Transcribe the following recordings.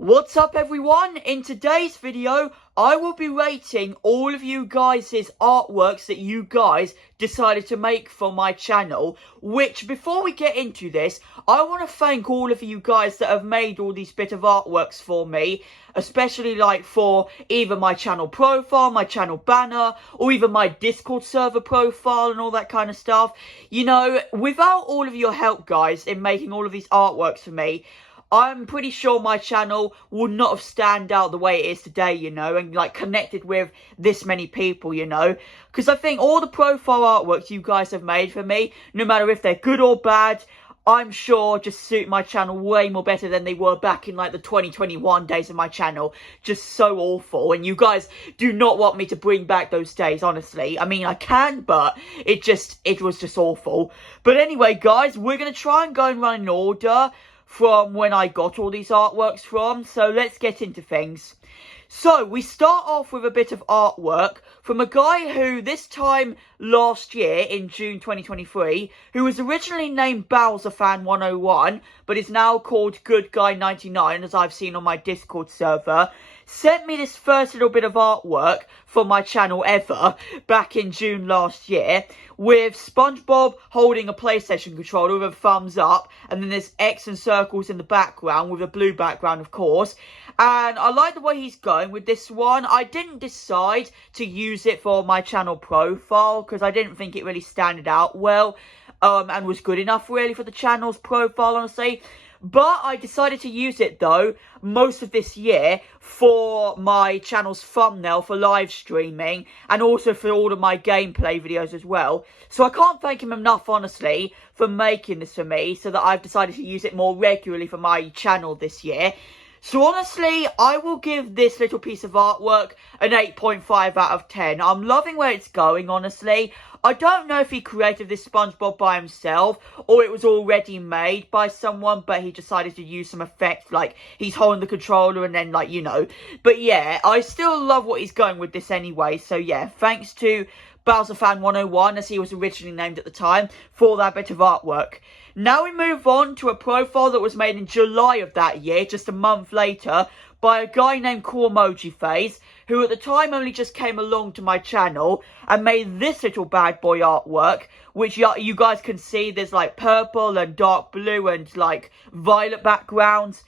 What's up everyone? In today's video, I will be rating all of you guys' artworks that you guys decided to make for my channel. Which, before we get into this, I want to thank all of you guys that have made all these bit of artworks for me. Especially like for either my channel profile, my channel banner, or even my Discord server profile and all that kind of stuff. You know, without all of your help guys in making all of these artworks for me, I'm pretty sure my channel would not have stand out the way it is today, you know, and like connected with this many people, you know. Because I think all the profile artworks you guys have made for me, no matter if they're good or bad, I'm sure just suit my channel way more better than they were back in like the 2021 days of my channel. Just so awful. And you guys do not want me to bring back those days, honestly. I mean, I can, but it was just awful. But anyway, guys, we're going to try and go and run in order from when I got all these artworks from. So let's get into things. So we start off with a bit of artwork from a guy who this time last year in June 2023, who was originally named BowserFan101, but is now called Good Guy 99, as I've seen on my Discord server, sent me this first little bit of artwork for my channel ever back in June last year, with SpongeBob holding a PlayStation controller with a thumbs up, and then there's X and circles in the background with a blue background, of course. And I like the way he's going with this one. I didn't decide to use it for my channel profile because I didn't think it really standed out well and was good enough really for the channel's profile, honestly. But I decided to use it though most of this year for my channel's thumbnail for live streaming and also for all of my gameplay videos as well. So I can't thank him enough, honestly, for making this for me, so that I've decided to use it more regularly for my channel this year. So honestly, I will give this little piece of artwork an 8.5 out of 10. I'm loving where it's going, honestly. I don't know if he created this SpongeBob by himself or it was already made by someone, but he decided to use some effects, like he's holding the controller and then, like, you know. But yeah, I still love what he's going with this anyway. So yeah, thanks to BowserFan101, as he was originally named at the time, for that bit of artwork. Now we move on to a profile that was made in July of that year, just a month later, by a guy named CoolEmojiFace, who at the time only just came along to my channel and made this little bad boy artwork, which you guys can see there's like purple and dark blue and like violet backgrounds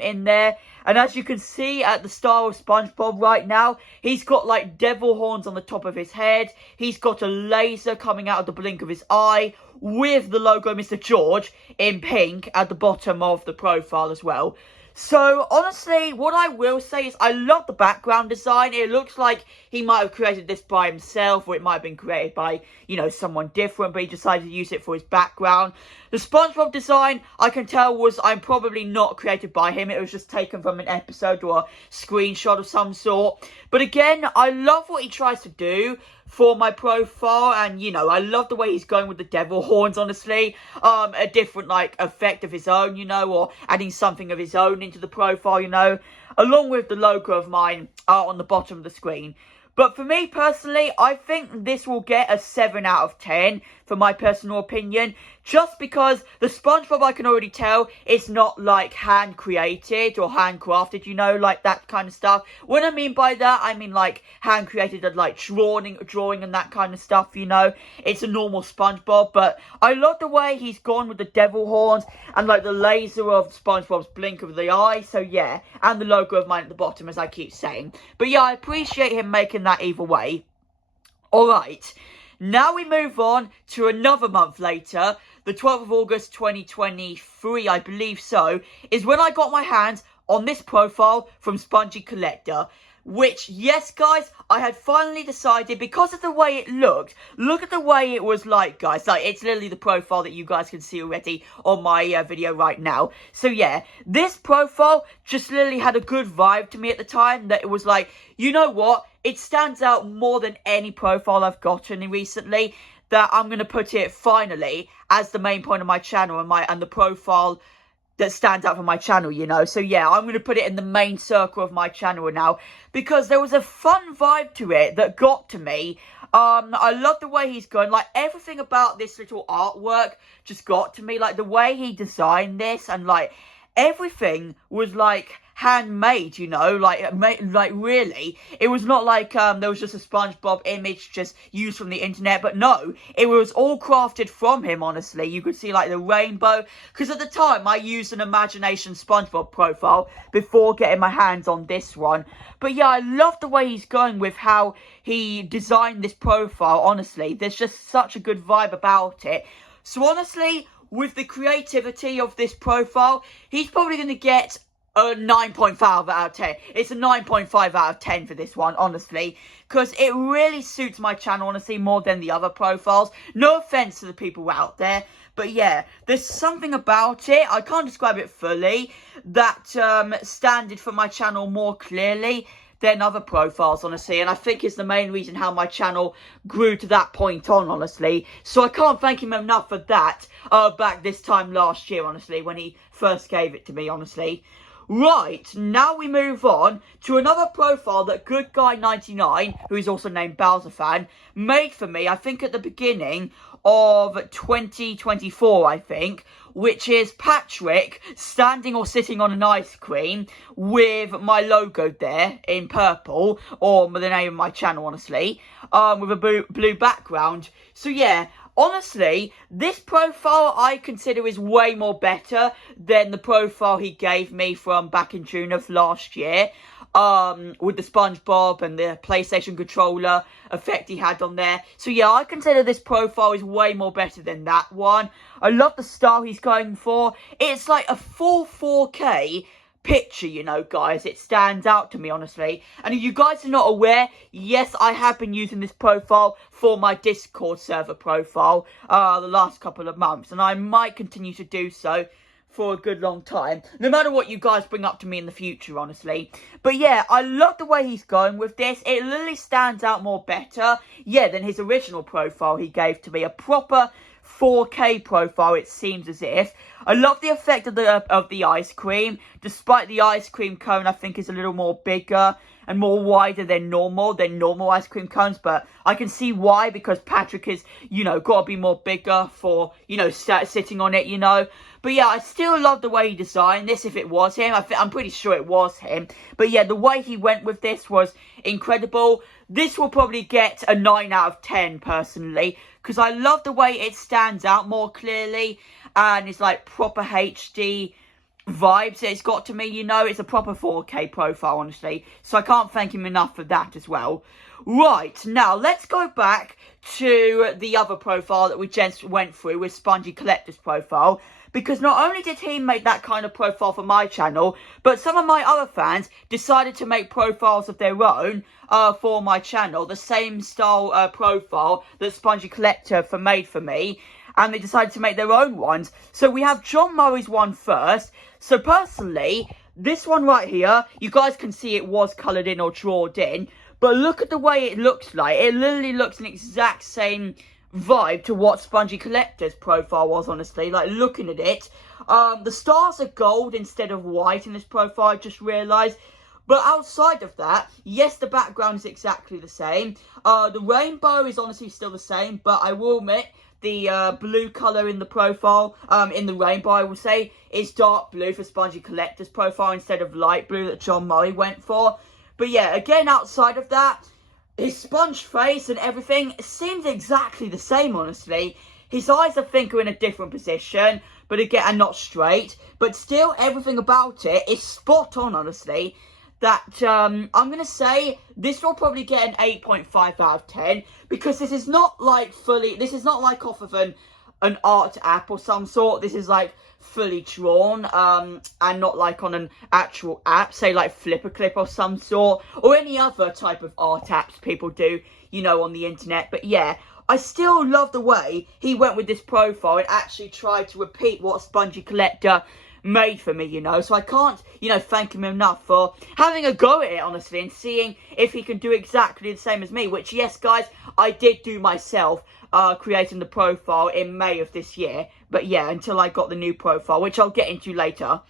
in there. And as you can see at the style of SpongeBob right now, he's got like devil horns on the top of his head. He's got a laser coming out of the blink of his eye with the logo Mr. George in pink at the bottom of the profile as well. So, honestly, what I will say is I love the background design. It looks like he might have created this by himself, or it might have been created by, you know, someone different, but he decided to use it for his background. The SpongeBob design, I can tell, I'm probably not created by him. It was just taken from an episode or a screenshot of some sort. But again, I love what he tries to do for my profile, and you know, I love the way he's going with the devil horns, honestly. A different like effect of his own, you know, or adding something of his own into the profile, you know, along with the logo of mine on the bottom of the screen. But for me personally, I think this will get a 7 out of 10 for my personal opinion. Just because the SpongeBob, I can already tell, it's not like hand created or handcrafted, you know, like that kind of stuff. What I mean by that, I mean like hand created and like drawing and that kind of stuff, you know. It's a normal SpongeBob, but I love the way he's gone with the devil horns and like the laser of SpongeBob's blink of the eye. So yeah, and the logo of mine at the bottom, as I keep saying. But yeah, I appreciate him making that either way. Alright, now we move on to another month later. The 12th of August 2023, I believe so, is when I got my hands on this profile from Spongy Collector. Which, yes guys, I had finally decided, because of the way it looked, look at the way it was like, guys. Like, it's literally the profile that you guys can see already on my video right now. So yeah, this profile just literally had a good vibe to me at the time, that it was like, you know what, it stands out more than any profile I've gotten recently, that I'm going to put it finally as the main point of my channel and the profile that stands out for my channel, you know. So yeah, I'm going to put it in the main circle of my channel now, because there was a fun vibe to it that got to me. I love the way he's going. Like, everything about this little artwork just got to me. Like, the way he designed this, and like everything was like handmade, you know, like really. It was not like there was just a SpongeBob image just used from the internet, but no, it was all crafted from him, honestly. You could see like the rainbow, because at the time I used an Imagination SpongeBob profile before getting my hands on this one. But yeah, I love the way he's going with how he designed this profile, honestly. There's just such a good vibe about it. So honestly, with the creativity of this profile, he's probably going to get a 9.5 out of 10. It's a 9.5 out of 10 for this one, honestly. Because it really suits my channel, honestly, more than the other profiles. No offense to the people out there. But yeah, there's something about it, I can't describe it fully, that standard for my channel more clearly than other profiles, honestly, and I think it's the main reason how my channel grew to that point on, honestly. So I can't thank him enough for that back this time last year, honestly, when he first gave it to me, honestly. Right, now we move on to another profile that Good Guy 99, who is also named Bowser Fan, made for me, I think at the beginning of 2024, I think, which is Patrick standing or sitting on an ice cream with my logo there in purple, or the name of my channel, honestly, with a blue background. So yeah, honestly, this profile I consider is way more better than the profile he gave me from back in June of last year. With the SpongeBob and the PlayStation controller effect he had on there. So yeah, I consider this profile is way more better than that one. I love the style he's going for. It's like a full 4K picture, you know, guys. It stands out to me, honestly. And if you guys are not aware, yes, I have been using this profile for my Discord server profile the last couple of months, and I might continue to do so for a good long time, no matter what you guys bring up to me in the future, honestly. But yeah, I love the way he's going with this. It literally stands out more better, yeah, than his original profile he gave to me. A proper 4K profile, it seems as if. I love the effect of the ice cream, despite the ice cream cone I think is a little more bigger and more wider than normal ice cream cones, but I can see why, because Patrick is, you know, got to be more bigger for, you know, sitting on it, you know. But yeah, I still love the way he designed this, if it was him. I'm pretty sure it was him. But yeah, the way he went with this was incredible. This will probably get a 9 out of 10, personally, because I love the way it stands out more clearly, and it's like proper HD vibes it's got to me, you know. It's a proper 4K profile, honestly, so I can't thank him enough for that as well. Right, now let's go back to the other profile that we just went through with Spongy Collector's profile, because not only did he make that kind of profile for my channel, but some of my other fans decided to make profiles of their own for my channel, the same style profile that Spongy Collector made for me, and they decided to make their own ones. So we have John Murray's one first. So personally, this one right here, you guys can see it was coloured in or drawn in, but look at the way it looks like. It literally looks an exact same vibe to what Spongy Collector's profile was, honestly. Like, looking at it, the stars are gold instead of white in this profile, I just realised. But outside of that, yes, the background is exactly the same. The rainbow is honestly still the same, but I will admit, the blue colour in the profile, in the rainbow, I will say, is dark blue for Spongy Collector's profile instead of light blue that John Murray went for. But yeah, again, outside of that, his sponge face and everything seems exactly the same, honestly. His eyes, I think, are in a different position, but again, are not straight. But still, everything about it is spot on, honestly. That, I'm going to say, this will probably get an 8.5 out of 10, because this is not like off of an art app or some sort. This is like fully drawn, and not like on an actual app, say like Flipperclip or some sort, or any other type of art apps people do, you know, on the internet. But yeah, I still love the way he went with this profile and actually tried to repeat what Spongy Collector made for me, you know. So I can't, you know, thank him enough for having a go at it, honestly, and seeing if he can do exactly the same as me, which, yes, guys, I did do myself, creating the profile in May of this year. But yeah, until I got the new profile, which I'll get into later.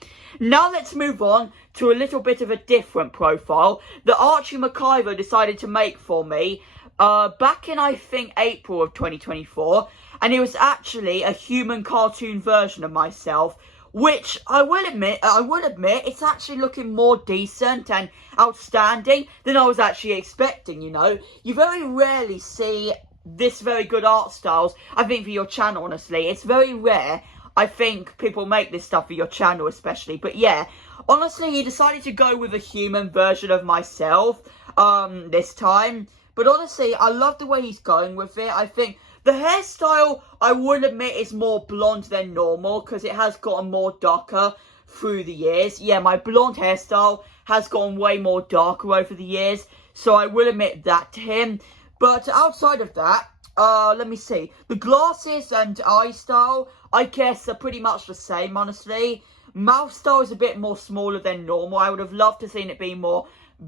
Now let's move on to a little bit of a different profile that Archie McIver decided to make for me back in, I think, April of 2024. And it was actually a human cartoon version of myself which I will admit, it's actually looking more decent and outstanding than I was actually expecting, you know. You very rarely see this very good art styles, I think, for your channel, honestly. It's very rare, I think, people make this stuff for your channel, especially. But yeah, honestly, he decided to go with a human version of myself, this time. But honestly, I love the way he's going with it. I think the hairstyle, I will admit, is more blonde than normal, because it has gotten more darker through the years. Yeah, my blonde hairstyle has gotten way more darker over the years, so I will admit that to him. But outside of that, let me see. The glasses and eye style, I guess, are pretty much the same, honestly. Mouth style is a bit more smaller than normal. I would have loved to seen it be more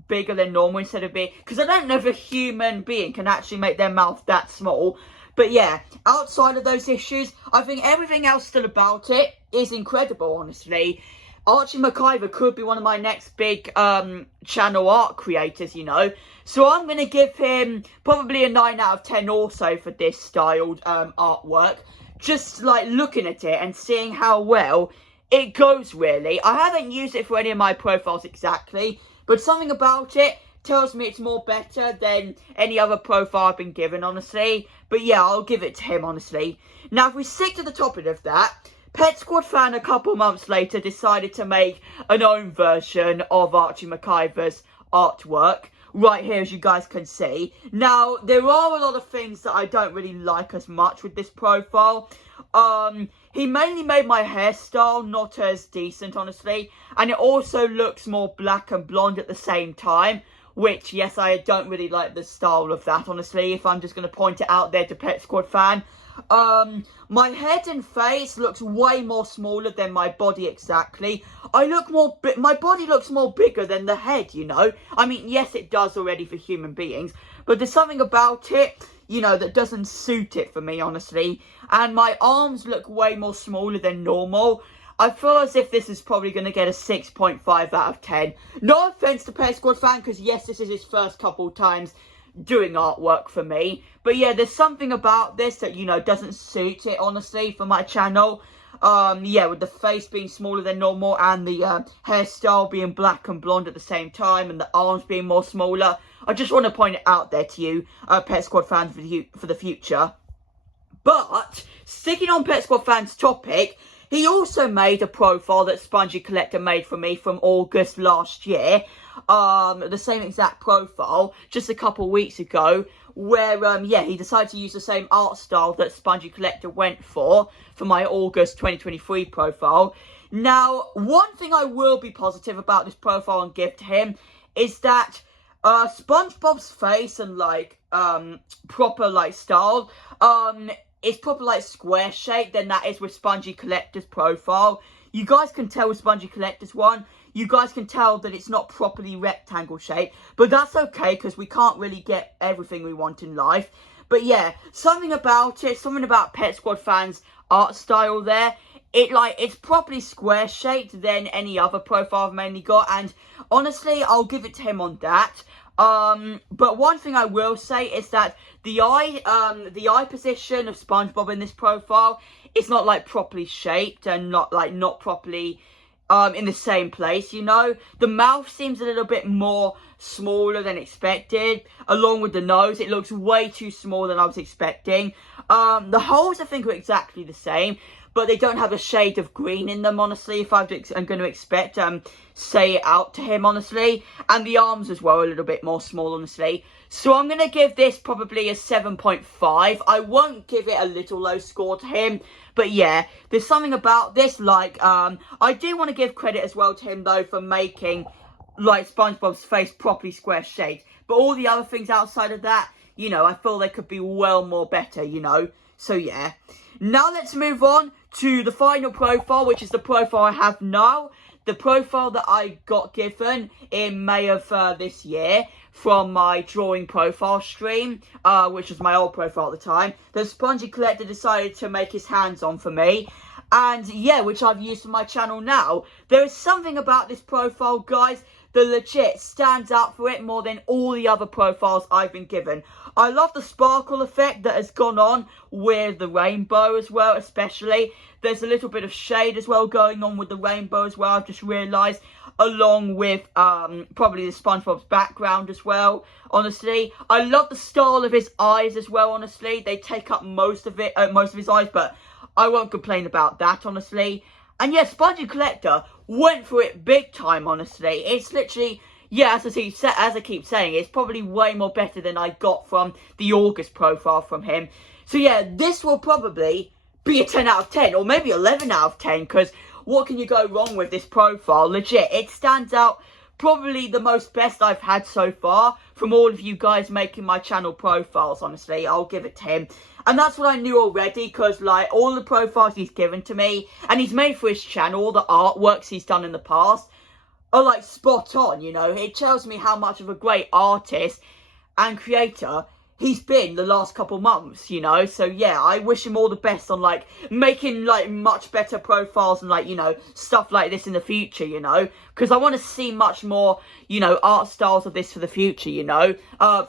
bigger than normal instead of being... because I don't know if a human being can actually make their mouth that small. But yeah, outside of those issues, I think everything else still about it is incredible, honestly. Archie MacIver could be one of my next big channel art creators, you know. So I'm going to give him probably a 9 out of 10 also for this styled artwork. Just like looking at it and seeing how well it goes, really. I haven't used it for any of my profiles exactly, but something about it tells me it's more better than any other profile I've been given, honestly. But yeah, I'll give it to him, honestly. Now, if we stick to the topic of that, Pet Squad fan a couple months later decided to make an own version of Archie MacIver's artwork. Right here, as you guys can see. Now, there are a lot of things that I don't really like as much with this profile. He mainly made my hairstyle not as decent, honestly. And it also looks more black and blonde at the same time. Which, yes, I don't really like the style of that, honestly, if I'm just going to point it out there to Pet Squad fan. My head and face looks way more smaller than my body exactly. My body looks more bigger than the head, you know. I mean, yes, it does already for human beings, but there's something about it, you know, that doesn't suit it for me, honestly. And my arms look way more smaller than normal. I feel as if this is probably going to get a 6.5 out of 10. No offense to Pet Squad fan, because yes, this is his first couple times doing artwork for me. But yeah, there's something about this that, you know, doesn't suit it, honestly, for my channel. Yeah, with the face being smaller than normal and the hairstyle being black and blonde at the same time and the arms being more smaller. I just want to point it out there to you, Pet Squad fans, for the future. But, sticking on Pet Squad fans' topic, he also made a profile that Spongy Collector made for me from August last year. The same exact profile, just a couple weeks ago, where, yeah, he decided to use the same art style that Spongy Collector went for my August 2023 profile. Now, one thing I will be positive about this profile and give to him is that SpongeBob's face and, like, proper, like, style, it's proper like square shape than that is with Spongy Collector's profile. You guys can tell with Spongy Collector's one, you guys can tell that it's not properly rectangle shape, but that's okay because we can't really get everything we want in life. But yeah, something about it, something about Pet Squad fans' art style there, it's properly square shaped than any other profile I've mainly got, and honestly, I'll give it to him on that. But one thing I will say is that the eye position of SpongeBob in this profile is not like properly shaped and not properly in the same place, you know. The mouth seems a little bit more smaller than expected, along with the nose. It looks way too small than I was expecting. The holes, I think, are exactly the same, but they don't have a shade of green in them, honestly, if I'm going to expect, say it out to him, honestly. And the arms as well, a little bit more small, honestly. So I'm going to give this probably a 7.5. I won't give it a little low score to him. But yeah, there's something about this, like, I do want to give credit as well to him, though, for making, like, SpongeBob's face properly square shaped. But all the other things outside of that, you know, I feel they could be well more better, you know. So yeah. Now let's move on to the final profile, which is the profile I have now. The profile that I got given in May of this year from my drawing profile stream, which was my old profile at the time, that Spongy Collector decided to make his hands on for me. And yeah, which I've used for my channel now. There is something about this profile, guys, that legit stands out for it more than all the other profiles I've been given. I love the sparkle effect that has gone on with the rainbow as well, especially. There's a little bit of shade as well going on with the rainbow as well, I've just realised, along with probably the SpongeBob's background as well, honestly. I love the style of his eyes as well, honestly. They take up most of his eyes, but I won't complain about that, honestly. And yeah, Spongy Collector went for it big time, honestly. It's literally, yeah, as I keep saying, it's probably way more better than I got from the August profile from him. So yeah, this will probably be a 10 out of 10, or maybe 11 out of 10, because what can you go wrong with this profile? Legit, it stands out, probably the most best I've had so far from all of you guys making my channel profiles, honestly. I'll give it to him. And that's what I knew already, because like all the profiles he's given to me, and he's made for his channel, all the artworks he's done in the past, are like spot on, you know. It tells me how much of a great artist and creator he's been the last couple months, you know. So yeah, I wish him all the best on like making like much better profiles and like, you know, stuff like this in the future, you know, because I want to see much more, you know, art styles of this for the future, you know,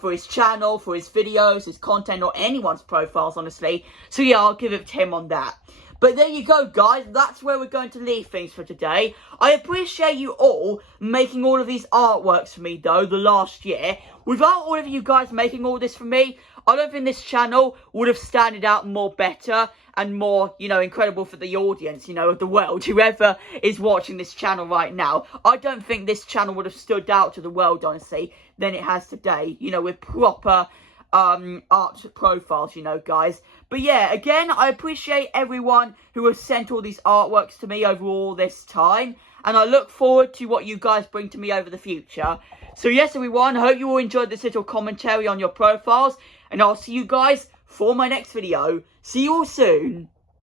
for his channel, for his videos, his content, or anyone's profiles, honestly. So yeah, I'll give it to him on that. But there you go, guys. That's where we're going to leave things for today. I appreciate you all making all of these artworks for me, though, the last year. Without all of you guys making all this for me, I don't think this channel would have standed out more better and more, you know, incredible for the audience, you know, of the world. Whoever is watching this channel right now, I don't think this channel would have stood out to the world, honestly, than it has today, you know, with proper art profiles, you know, guys. But yeah, again, I appreciate everyone who has sent all these artworks to me over all this time, and I look forward to what you guys bring to me over the future. So yes, everyone, I hope you all enjoyed this little commentary on your profiles, and I'll see you guys for my next video. See you all soon.